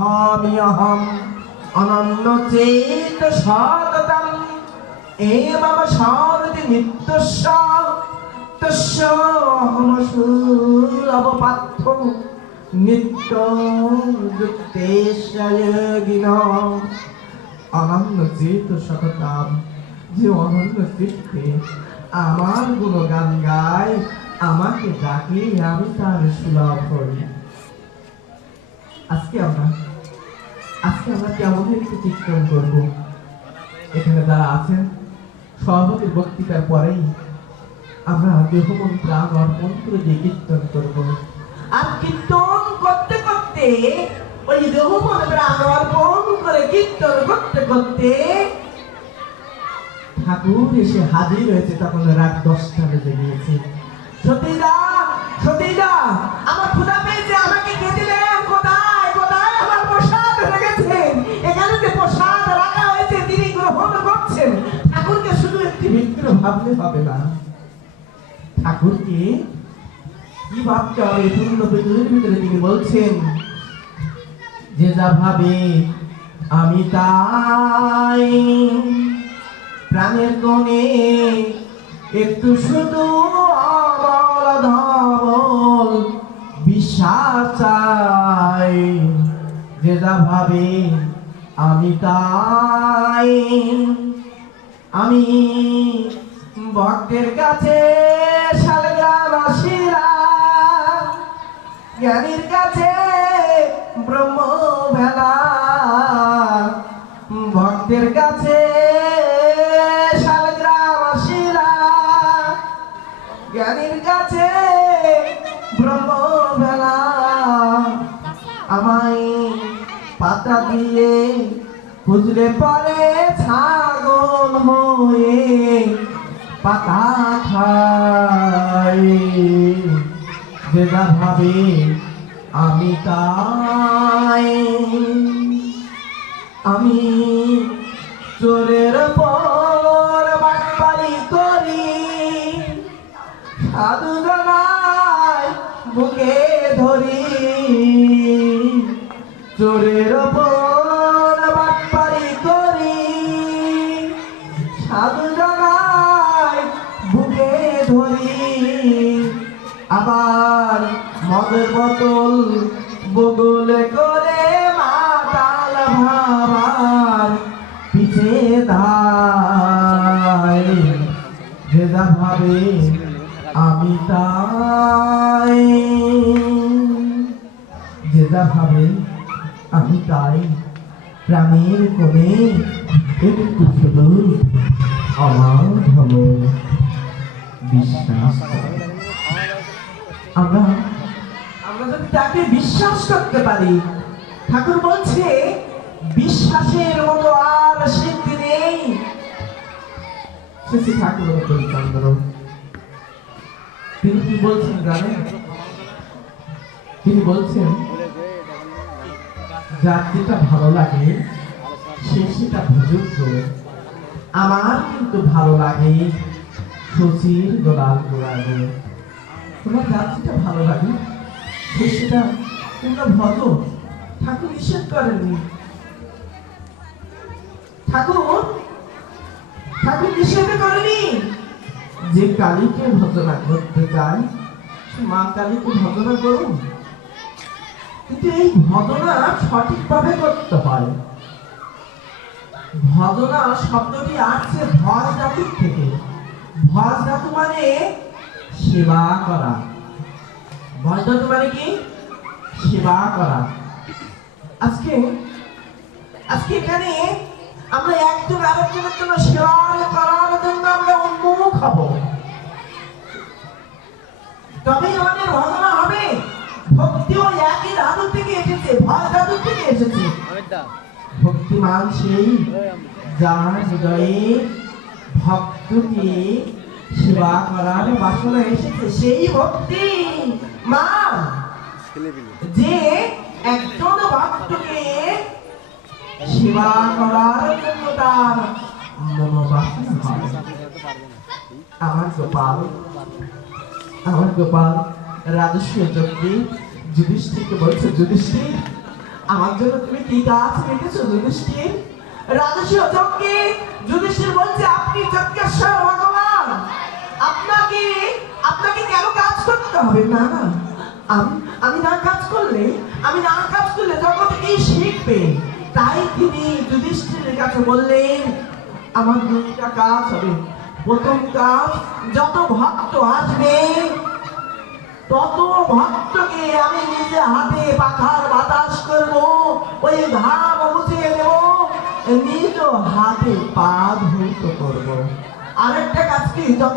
অহম অনন্য চেত সততম। এবম শারদি নিত্যস্য তস্য অহমসুলভ পাত্র নিত্য যুক্তেশ্বরগিন অনন্য চেত সততম। যে অনন্য চিত্তে আমার গুণগান গায়, আমাকে ডাকে আমি তার সুলভ হই আজকে আমরা আজকে আমরা কেমন একটু চিত্রণ করব? এখানে যারা আছেন সভাপতির বক্তৃতার পরেই আমরা দেহমন প্রাণ অর্পণ করে দিয়ে কীর্তন করব। আর কীর্তন করতে করতে, ওই দেহমন প্রাণ অর্পণ করে কীর্তন করতে করতে ঠাকুর এসে হাজির হয়েছে তখন রাত দশটা বেজে গিয়েছে। সতীদা সতীদা, আমার ক্ষুধা পেয়েছে মিত্র ভাবলে হবে না। ঠাকুরকে কি ভাবতে হবে? পূর্ণ ভিতরে তিনি বলছেন, যে যা ভাবে, আমি তাই। প্রাণের কোণে একটু শুধু অমল বিশ্বাস যে যা ভাবে, আমি তাই। আমি ভক্তের কাছে শালগ্রামাসীরা জ্ঞানীর কাছে ব্রহ্ম ভেলা ভক্তের কাছে শালগ্রামাসীরা জ্ঞানীর কাছে ব্রহ্ম ভেলা আমায় পাতা দিয়ে খুঁজলে পরে ছাগল হয়ে পাতা খায় ভাবে আমি তাই। আমি চোরের পর বাটপারি করি। সাধু জনায় বুকে ধরি। চোরের পর আবার মদের বোতল বগলে করে মাতাল ভাবার পিছে ধাই ভেদা ভাবে, আমি তাই। যেটা ভাবে, আমি তাই। প্রাণের কোণে একটু শুধু আমার ধর্ম বিশ্বাস আমরা আমরা যদি তাকে বিশ্বাস করতে পারি ঠাকুর বলছে বিশ্বাসের মতো আর সিদ্ধি নেই। শ্রী ঠাকুর চন্দ্র তিনি কি বলছেন জানেন? তিনি বলছেন যার যেটা ভালো লাগে সে সেটা আমার কিন্তু ভালো লাগে। সচির গোলাল গোলালে তোমার যেটা ভালো লাগে? সেটা তোমরা ভজ ঠাকুর নিষেধ করেননি। ঠাকুর ঠাকুর নিষেধ করেনি যে কালীকে ভজনা করতে চায়, সে মা কালীকে ভজনা করুন। কিন্তু এই ভজনা সঠিকভাবে করতে হয়। ভজনা শব্দটি আসছে ভজ ধাতুর থেকে। ধাতু মানে সেবা করা। ধাতু মানে কি? সেবা করা। আজকে আজকে এখানে আমরা একজন আরেকজনের জন্য সেবা করার জন্য আমরা উন্মুখ হব। তবেই আমাদের ভজনা হবে। ভক্তিও একই ধাতু থেকে এসেছে ভয় ধাতু থেকে এসেছে। ভক্তিমান সেই যার হৃদয়ে ভক্তকে সেবা করার বাসনা এসেছে। সেই ভক্তি, মা, যে একজন ভক্তকে সেবা করার জন্য তার আমার গোপাল আমার গোপাল আমার জন্য তুমি কি কাজ রেখেছো, যুধিষ্ঠির? রাজস্বীয় যজ্ঞে যুধিষ্ঠির বলছে, আপনি যজ্ঞেশ্বর ভগবান। আপনাকে আপনাকে কেন কাজ করতে হবে? না আমি আমি না কাজ করলে, আমি না কাজ করলে জগৎ কি শিখবে। তাই তিনি যুধিষ্ঠিরের কাছে বললেন, আমার দুইটা কাজ হবে। প্রথম কাজ, যত ভক্ত আসবে, তত ভক্তকে আমি নিজে হাতে পাখার বাতাস করব। ওই নিজ হাতে পা ধৌত করব। আরেকটা কাজ কি? যত